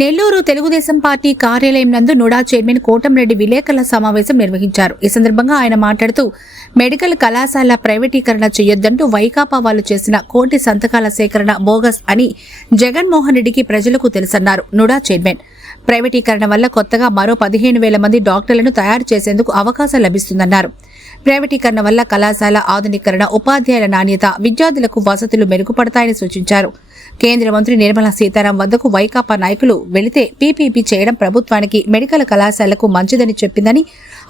Nellore Telugu Desam party కార్యాలయం నందు NUDA chairman Kotamreddy విలేకరుల సమావేశం నిర్వహించారు. ఈ సందర్భంగా ఆయన మాట్లాడుతూ మెడికల్ కళాశాల ప్రైవేటీకరణ చేయొద్దంటూ వైకాపా వాళ్లు చేసిన కోటి సంతకాల సేకరణ బోగస్ అని జగన్మోహన్ రెడ్డికి ప్రజలకు తెలుసన్నారు. నుడా చైర్మన్ ప్రైవేటీకరణ వల్ల కొత్తగా మరో 15,000 మంది డాక్టర్లను తయారు చేసేందుకు అవకాశం లభిస్తుందన్నారు. ప్రైవేటీకరణ వల్ల కళాశాల ఆధునీకరణ, ఉపాధ్యాయుల నాణ్యత, విద్యార్థులకు వసతులు మెరుగుపడతాయని సూచించారు. కేంద్ర మంత్రి నిర్మలా సీతారాం వద్దకు వైకాపా నాయకులు వెళితే పీపీపీ చేయడం ప్రభుత్వానికి, మెడికల్ కళాశాలకు మంచిదని చెప్పిందని,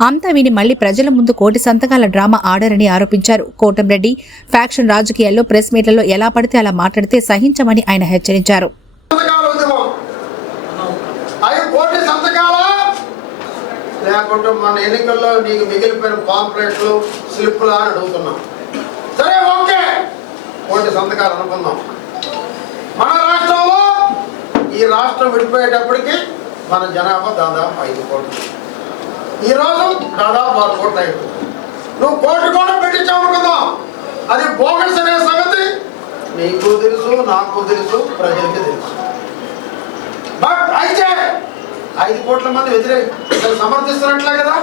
అంతా విని మళ్లీ ప్రజల ముందు కోటి సంతకాల డ్రామా ఆడారని ఆరోపించారు. కోటంరెడ్డి ఫ్యాక్షన్ రాజకీయాల్లో ప్రెస్ మీట్లలో ఎలా పడితే అలా మాట్లాడితే సహించమని ఆయన హెచ్చరించారు. లేకుంటే మన ఎన్నికల్లో నీకు మిగిలిపోయిన పాంప్లెట్లు స్లిప్పులు అని అడుగుతున్నాం. సరే, ఓకే, కోటి సంతకాలు అనుకుందాం. మన రాష్ట్రంలో ఈ రాష్ట్రం విడిపోయేటప్పటికి మన జనాభా దాదాపు 5 కోట్లు. ఈరోజు దాదాపు 6 కోట్లు అయిపోతుంది. నువ్వు కోటి కూడా పెట్టించావు అనుకుందాం. అది బోగస్ అనే సంగతి నీకు తెలుసు, నాకు తెలుసు, ప్రజలకి తెలుసు. బట్ అయితే 5 కోట్ల మంది వ్యతిరేక సమర్థిస్తున్నట్లే కదా.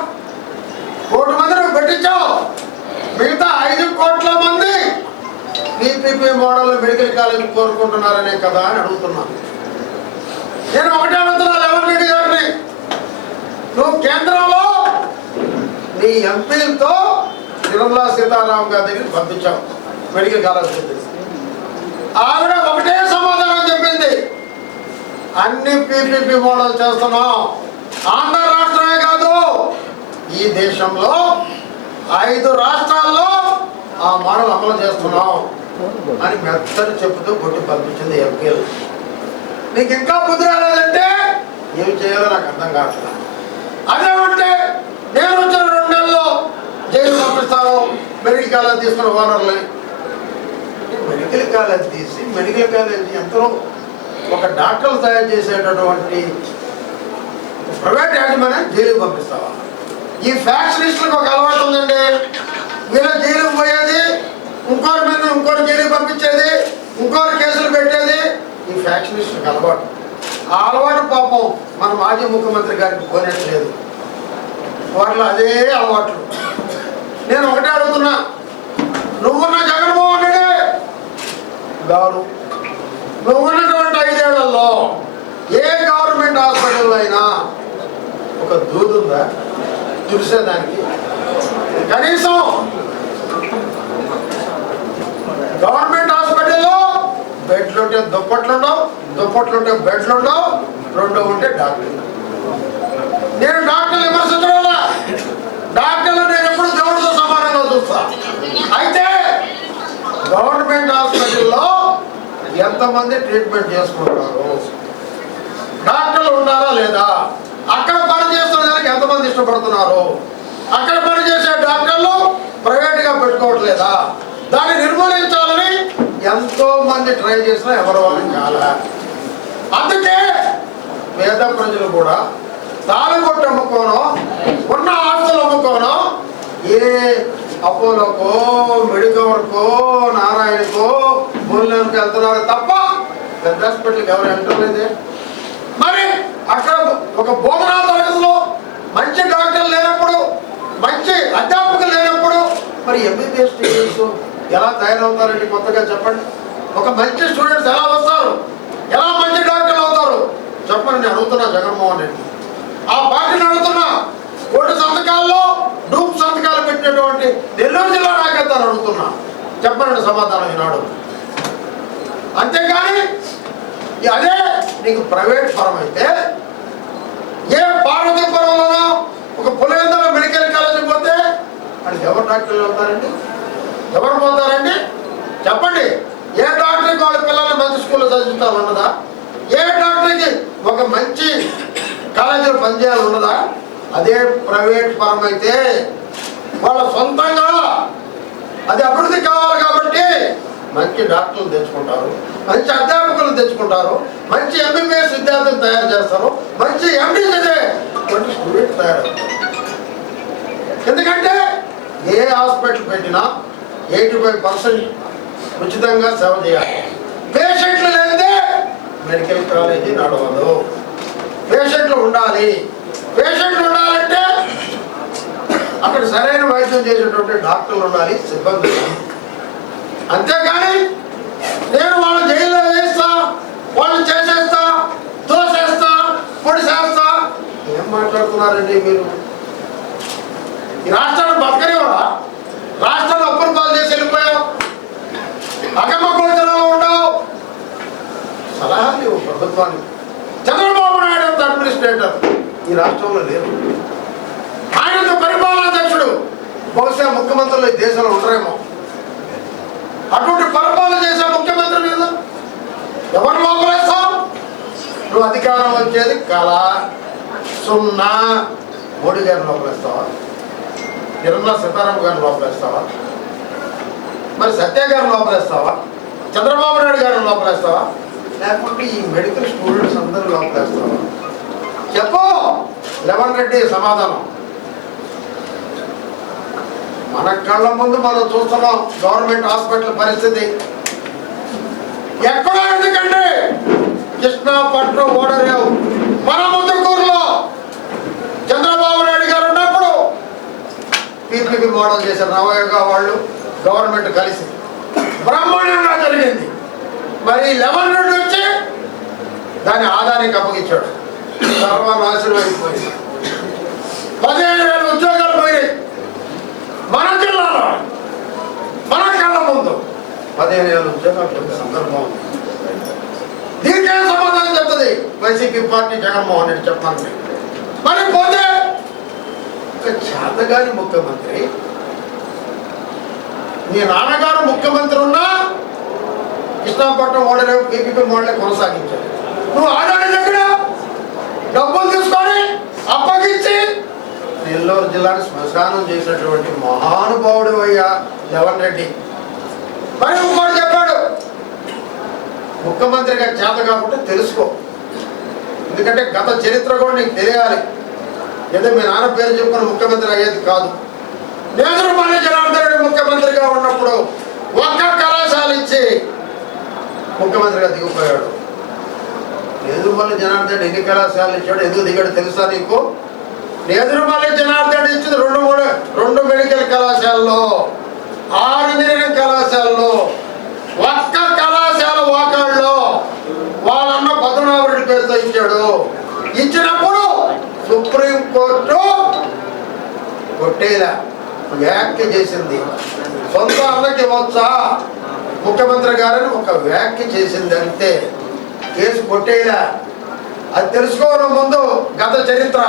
1 కోటి మంది నువ్వు పెట్టించావు, మిగతా 5 కోట్ల మంది పీపీపీ మోడల్ మెడికల్ కాలేజ్ కోరుకుంటున్నారనే కదా అని అడుగుతున్నాను. నేను ఒకటే అడుగుతున్నా రేవంత్ రెడ్డి గారిని, నువ్వు కేంద్రంలో నీ ఎంపీలతో నిర్మలా సీతారాం గారి దగ్గరికి పంపించావు మెడికల్ కాలేజ్ గురించి. ఆవిడ ఒకటే సమాధానం చెప్పింది, అన్ని పీపీపీ మోడల్ చేస్తున్నాం. ఆంధ్ర రాష్ట్రమే కాదు, ఈ దేశంలో 5 రాష్ట్రాల్లో ఆ మోడల్ అమలు చేస్తున్నాం అని మెత్తని చెప్పుతూ కొట్టి పంపించింది ఎంపీలు. నీకు ఇంకా బుద్ధి రాలేదంటే ఏమి చేయాలో నాకు అర్థం కావట్లేదు. అదేమంటే నేను వచ్చిన 2 నెలల్లో జైలు పంపిస్తాను మెడికల్ కాలేజ్ తీసుకున్న ఓనర్లని. మెడికల్ కాలేజ్ తీసి మెడికల్ కాలేజ్ ఎంతో ఒక డాక్టర్లు తయారు చేసేటటువంటి ప్రైవేట్ యాజమాన్యం జైలుకి పంపిస్తావా? ఈ ఫ్యాక్షనిస్టులకు ఒక అలవాటు ఉందండి. వీళ్ళ జైలుకి పోయేది, ఇంకోరి మీద ఇంకోరి జైలుకి పంపించేది, ఇంకోరి కేసులు పెట్టేది ఈ ఫ్యాక్షనిస్టులకు అలవాటు. ఆ అలవాటు పాపం మన మాజీ ముఖ్యమంత్రి గారికి పోనట్లేదు. వాటిలో అదే అలవాట్లు. నేను ఒకటే అడుగుతున్నా, నువ్వున్న జగన్మోహన్ రెడ్డి గారు, నువ్వున్నటువంటి 5 ఏళ్లలో ఏ గవర్నమెంట్ హాస్పిటల్లో అయినా ఒక దూదు ఉందా చూసేదానికి? కనీసం గవర్నమెంట్ హాస్పిటల్లో బెడ్లుంటే దుప్పట్లుండవు, దుప్పట్లుంటే బెడ్లుండవు, 2 ఉంటే డాక్టర్లు. నేను డాక్టర్లు విమర్శించడం, డాక్టర్లు నేను ఎప్పుడు దేవుడితో సమానంగా చూస్తా. అయితే గవర్నమెంట్ హాస్పిటల్లో ఎంతమంది ట్రీట్మెంట్ చేసుకుంటారు, డాక్టర్లు ఉన్నారా లేదా, అక్కడ పని చేస్తున్న దానికి ఎంతమంది ఇష్టపడుతున్నారు, అక్కడ పని చేసే డాక్టర్లు ప్రైవేట్గా పెట్టుకోవట్లేదా, దాన్ని నిర్మూలించాలని ఎంతో మంది ట్రై చేసినా ఎవరి వాళ్ళని కాలే. అందుకే పేద ప్రజలు కూడా తాళిబొట్టు అమ్ముకోనో, ఉన్న ఆస్తులు అమ్ముకోనో, ఏ అపోలోకో, మెడికవర్కో, నారాయణకో, బోల్యానికి వెళ్తున్నారు తప్ప పెద్ద హాస్పిటల్కి ఎవరు వెళ్ళలేదే. మరి అక్కడ ఒక బోధనా తరగతిలో మంచి డాక్టర్లు లేనప్పుడు, మంచి అధ్యాపకులు లేనప్పుడు మరి ఎంబీబీఎస్ స్టూడెంట్స్ ఎలా తయారవుతారండి? కొత్తగా చెప్పండి. ఒక మంచి స్టూడెంట్స్ ఎలా వస్తారు, ఎలా మంచి డాక్టర్లు అవుతారు చెప్పండి. నేను అడుగుతున్నా జగన్మోహన్ రెడ్డి, ఆ పార్టీని అడుగుతున్నా. 1 సంతకాల్లో డూప్ సంతకాలు పెట్టినటువంటి నెల్లూరు జిల్లా నాయకత్వాన్ని అడుగుతున్నా, చెప్పండి సమాధానం ఈనాడు. అంతేగాని అదే నీకు ప్రైవేట్ ఫరం అయితే, ఏ పార్వతీపురంలోనో ఒక పులివెందుల మెడికల్ కాలేజీకి పోతే అక్కడికి ఎవరు డాక్టర్లు వెళ్తారండి? ఎవరు పోతారండి చెప్పండి? ఏ డాక్టర్కి వాళ్ళ పిల్లల్ని మంచి స్కూల్లో చదివిస్తామన్నదా? ఏ డాక్టర్కి ఒక మంచి కాలేజీలో పనిచేయాలి ఉన్నదా? అదే ప్రైవేట్ ఫరం అయితే వాళ్ళ సొంతంగా అది అభివృద్ధి కావాలి కాబట్టి మంచి డాక్టర్లు తెచ్చుకుంటారు, మంచి అధ్యాపకులు తెచ్చుకుంటారు, మంచి ఎంబీబీఎస్ విద్యార్థులు తయారు చేస్తారు, మంచి ఎండీ చదివేటువంటి స్టూడెంట్స్ తయారవుతారు. ఎందుకంటే ఏ హాస్పిటల్ పెట్టినా 85% ఉచితంగా సేవ చేయాలి. పేషెంట్లు లేదే మెడికల్ కాలేజీ నడవదు. పేషెంట్లు ఉండాలి. పేషెంట్లు ఉండాలంటే అక్కడ సరైన వైద్యం చేసేటువంటి డాక్టర్లు ఉండాలి, సిబ్బంది ఉండాలి. అంతేగాని నేను వాళ్ళు జైల్లో వేస్తా, వాళ్ళు చేసేస్తా, దోసేస్తా, పొడి చేస్తా, ఏం మాట్లాడుతున్నారండి మీరు? ఈ రాష్ట్రాన్ని బతకనివ్వరా? రాష్ట్రాన్ని అప్పులు పాలు చేసి వెళ్ళిపోయావు, అగమ్మ గోచరంలో ఉండవు. సలహాలు ఇవ్వు ప్రభుత్వానికి. చంద్రబాబు నాయుడు అంత అడ్మినిస్ట్రేటర్ ఈ రాష్ట్రంలో లేరు. ఆయన పరిపాలనాధ్యక్షుడు, బహుశా ముఖ్యమంత్రులు ఈ దేశంలో ఉండరేమో. అటువంటి పరిపాలన చేసే ముఖ్యమంత్రి మీద ఎవరు లోపలేస్తావు? నువ్వు అధికారం వచ్చేది కళ, సున్నా. మోడీ గారిని లోపలేస్తావా? నిర్మలా సీతారామన్ గారిని లోపలేస్తావా? మరి సత్య గారిని లోపలేస్తావా? చంద్రబాబు నాయుడు గారిని లోపలేస్తావా? లేకుంటే ఈ మెడికల్ స్టూడెంట్స్ అందరూ లోపలేస్తావా? చెప్పు లెవన్ రెడ్డి సమాధానం. మన కళ్ళ ముందు మనం చూస్తున్నాం గవర్నమెంట్ హాస్పిటల్ పరిస్థితి. ఎక్కడో ఎందుకండి కృష్ణాపట్నం ఓడరేవు మన ముద్దుకూరులో చంద్రబాబు నాయుడు గారు ఉన్నప్పుడు పీపీపీ మోడల్ చేశారు నవయోగ వాళ్ళు గవర్నమెంట్ కలిసి, బ్రహ్మాండంగా జరిగింది. మరి లెవెన్ నుండి వచ్చి దాన్ని ఆదాయానికి అప్పగించాడు, సర్వనాశనం అయిపోయింది. 15,000 ఉద్యోగాలు పోయినాయి మన జిల్లాలో, మన కళ్ళ ముందు 15,000 ఉద్యోగాలు పోయిన సందర్భం ఉంది. దీనికే సమాధానం చెప్తుంది వైసీపీ పార్టీ, జగన్మోహన్ రెడ్డి చెప్పాలి. మరి పోతే చేతగాని ముఖ్యమంత్రి, మీ నాన్నగారు ముఖ్యమంత్రి ఉన్నా కృష్ణాపట్నం ఓడరేవు పీపీపీ మోడలే కొనసాగించారు. నువ్వు ఆదాయ దగ్గర డబ్బులు తీసుకొని అప్పగించి నెల్లూరు జిల్లాను శ్మశానం చేసినటువంటి మహానుభావుడు అయ్యా లెవన్ రెడ్డి. మరి ఇంకోటి చెప్పాడు, ముఖ్యమంత్రిగా చేత కాకుండా తెలుసుకో, ఎందుకంటే గత చరిత్ర కూడా నీకు తెలియాలి. ఏదో మీ నాన్న పేరు చెప్పుకుని ముఖ్యమంత్రి అయ్యేది కాదు. నేదురుమల్లి జనార్దన్ రెడ్డి ముఖ్యమంత్రిగా ఉన్నప్పుడు ఒక్క కళాశాల ఇచ్చి ముఖ్యమంత్రిగా దిగిపోయాడు. నేదురుమల్లి జనార్దన్ రెడ్డి ఎన్ని కళాశాలలు ఇచ్చాడు, ఎందుకు దిగాడు తెలుసా నీకు? నేదురుమల్లి జనార్దన్ రెడ్డి ఇచ్చింది 2 మెడికల్ కళాశాలలో, 6 ఇంజనీరింగ్ కళాశాలలో, ఒక్క కళాశాల వాకాళ్ళలో వాళ్ళన్న పద్మనాభరెడ్డి పేరుతో ఇచ్చాడు. ఇచ్చినప్పుడు సుప్రీంకోర్టు కొట్టేలా వ్యాఖ్య చేసింది. సొంత అన్నకి ఇవ్వచ్చా ముఖ్యమంత్రి గారని ఒక వ్యాఖ్య చేసింది అంతే, కేసు కొట్టేలా. అది తెలుసుకోవడం ముందు గత చరిత్ర.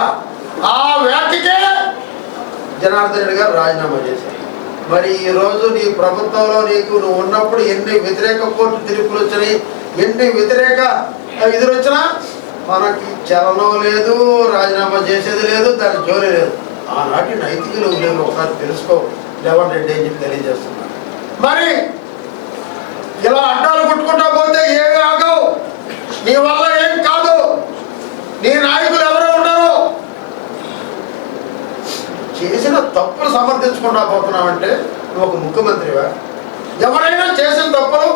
ఆ వ్యాఖ్యకే జనార్దన్ రెడ్డి గారు రాజీనామా చేశారు. మరి ఈరోజు నీ ప్రభుత్వంలో నువ్వు ఉన్నప్పుడు ఎన్ని వ్యతిరేక కోర్టు తీర్పులు వచ్చినాయి, ఎన్ని వ్యతిరేక విధులు వచ్చినా మనకి చలనం లేదు, రాజీనామా చేసేది లేదు, దాని జోలి లేదు. ఆనాటి నైతికలు లేవు, ఒకసారి తెలుసుకో లెవన్ రెడ్డి అని చెప్పి తెలియజేస్తున్నా. మరి ఇలా అడ్డాలు కొట్టుకుంటా పోతే ఏమి ఆగవు, నీ వల్ల ఏం కాదు, నీ నాయకులు ఎవరు ఉండరు. చేసిన తప్పులు సమర్థించుకుంటా పోతున్నావంటే నువ్వు ఒక ముఖ్యమంత్రివా? ఎవరైనా చేసిన తప్పులు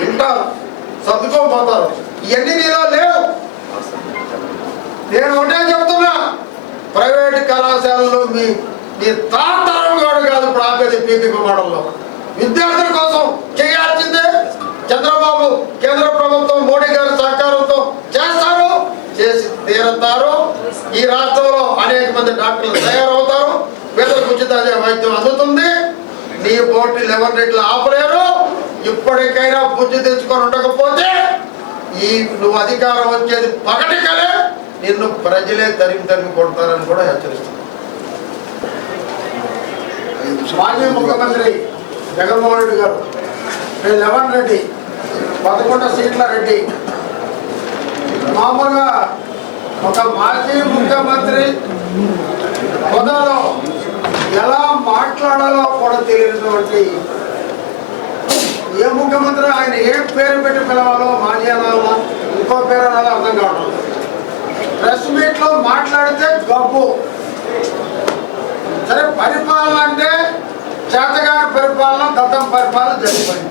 వింటారు, సర్దుకోపోతారు. ఇవన్నీ నీలో లేవు. నేను ఒకటే చెప్తున్నా, ప్రైవేట్ కళాశాలలో మీ తాతరం గారు కాదు ఇప్పుడు ఆపేది పీపీపీ మోడల్లో. విద్యార్థుల కోసం చేయాల్సిందే చంద్రబాబు, కేంద్ర ప్రభుత్వం మోడీ గారి సహకారంతో చేస్తారు, చేసి తీరుతారు. ఈ రాష్ట్రంలో అనేక మంది డాక్టర్లు తయారవుతారు, పేదలకు ఉచిత వైద్యం అందుతుంది. నీ పోటీ లెవెన్ రెడ్లు ఆపలేరు. ఇప్పటికైనా బుద్ధి తెచ్చుకొని ఉండకపోతే నువ్వు అధికారం వచ్చేది పగటికలే, నిన్ను ప్రజలే తరిమి కొడతారని కూడా హెచ్చరిస్తున్నారు. మాజీ ముఖ్యమంత్రి జగన్మోహన్ రెడ్డి గారు లెవెన్ రెడ్డి 11 సీట్ల రెడ్డి. మామూలుగా ఒక మాజీ ముఖ్యమంత్రి హోదాలో ఎలా మాట్లాడాలో కూడా తెలియనటువంటి ఏ ముఖ్యమంత్రి ఆయన ఏ పేరు పెట్టి పిలవాలో, మాజీ అనాలో ఇంకో పేరు అనాలో అర్థం కావడం. ప్రెస్ మీట్ లో మాట్లాడితే గబ్బు. సరే, పరిపాలన అంటే చేతగాని పరిపాలన, దద్దం పరిపాలన జరిగిపోయింది.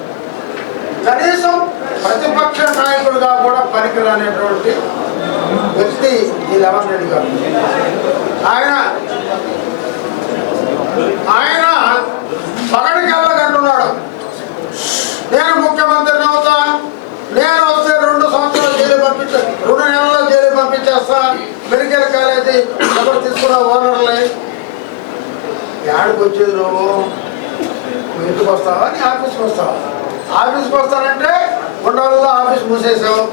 కనీసం ప్రతిపక్ష నాయకుడిగా కూడా పనికిరానేటువంటి వ్యక్తి ఈ రేవంత్ రెడ్డి గారు. ఆయన పగటికల్లా అంటున్నాడు, నేను ముఖ్యమంత్రిని అవుతా, నేను వస్తే 2 సంవత్సరాలు జైలు పంపించా, 2 నెలల్లో జైలు పంపించేస్తా, మెడికల్ కాలేజీ ఎవరు తీసుకున్న ఓనర్లే. యాడికి వచ్చేది నువ్వు? ఇంటికి వస్తావా, నీ ఆఫీస్కి వస్తావా? ఆఫీస్కి వస్తానంటే ఉండవల్లో ఆఫీస్ మూసేసావు,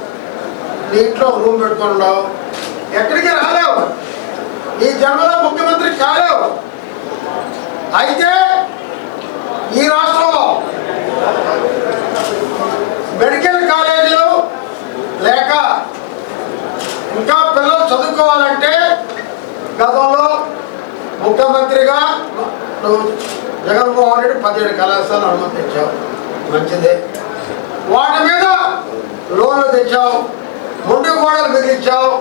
నీ ఇంట్లో రూమ్ పెట్టుకున్నావు, ఎక్కడికి రాలేవు, ఈ జన్మలో ముఖ్యమంత్రి కాలేవు. అయితే ఈ రాష్ట్రంలో మెడికల్ కాలేజీలు లేక ఇంకా పిల్లలు చదువుకోవాలంటే గతంలో ముఖ్యమంత్రిగా నువ్వు జగన్మోహన్ రెడ్డి 17 కళాశాలను అనుమతించావు, మంచిదే. వాటి మీద లోన్లు తెచ్చావు, ముందు గోడలు మిగిలించావు,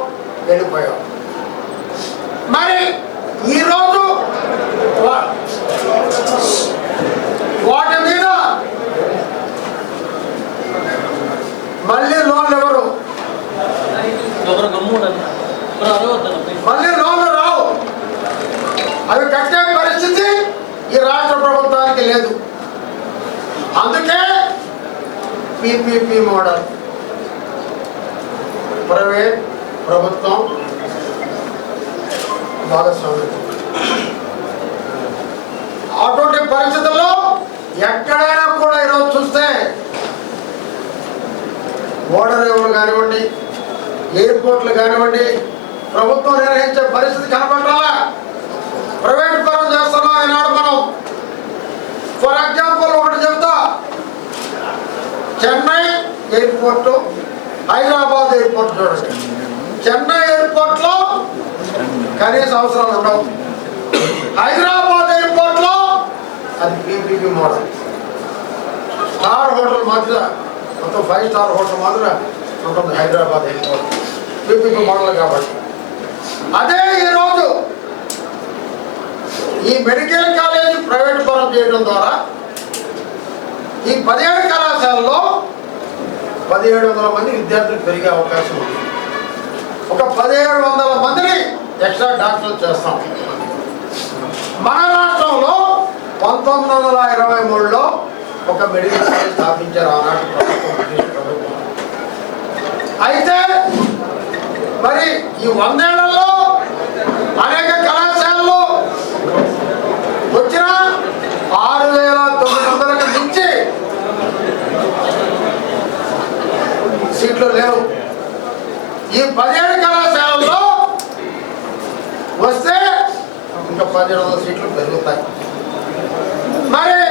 వెళ్ళిపోయావు. మరి ఈరోజు వాటి మీద మళ్ళీ లోన్లు ఎవరు? మళ్ళీ లోన్లు రావు, అవి కట్టే పరిస్థితి ఈ రాష్ట్ర ప్రభుత్వానికి లేదు. అందుకే పిపిపి మోడల్, ప్రైవేట్ ప్రభుత్వం భాగస్వామ్యం. అటువంటి పరిస్థితుల్లో ఎక్కడైనా కూడా ఈరోజు చూస్తే ఓడరేవులు కానివ్వండి, ఎయిర్పోర్ట్లు కానివ్వండి, ప్రభుత్వం నిర్వహించే పరిస్థితి కనపడాలా. ప్రైవేట్ పరం చేస్తున్నాం ఈనాడు మనం. ఫర్ ఎగ్జాంపుల్ ఒకటి చెప్తా, చెన్నై ఎయిర్పోర్టు, హైదరాబాద్ ఎయిర్పోర్ట్ చూడండి. చెన్నై ఎయిర్పోర్ట్లో కనీస అవసరాలు ఉండవు, హైదరాబాద్ ఎయిర్పోర్ట్లో అది పీపీపీ మోడల్. స్టార్ హోటల్ మాదిర, మొత్తం 5 స్టార్ హోటల్ మాదిర ఉంటుంది హైదరాబాద్ ఎయిర్పోర్ట్, పీపీపీ మోడల్. కాబట్టి అదే ఈరోజు ఈ మెడికల్ కాలేజీ ప్రైవేట్ పరం చేయడం ద్వారా ఈ 17 కళాశాలలో 1700 మంది విద్యార్థులు పెరిగే అవకాశం ఉంది. ఒక 1700 మందిని ఎక్స్ట్రా డాక్టర్లు చేస్తాం. మన రాష్ట్రంలో 1923లో ఒక మెడికల్ కాలేజ్ స్థాపించారు ఆనాటి ప్రభుత్వం, బ్రిటిష్ ప్రభుత్వం. అయితే మరి ఈ 100 ఏళ్లలో అనేక కళాశాలలు వచ్చిన 6900కి మించి సీట్లు లేవు. ఈ 17 కళాశాలల్లో వస్తే ఇంకా 1700 సీట్లు పెరుగుతాయి. మరి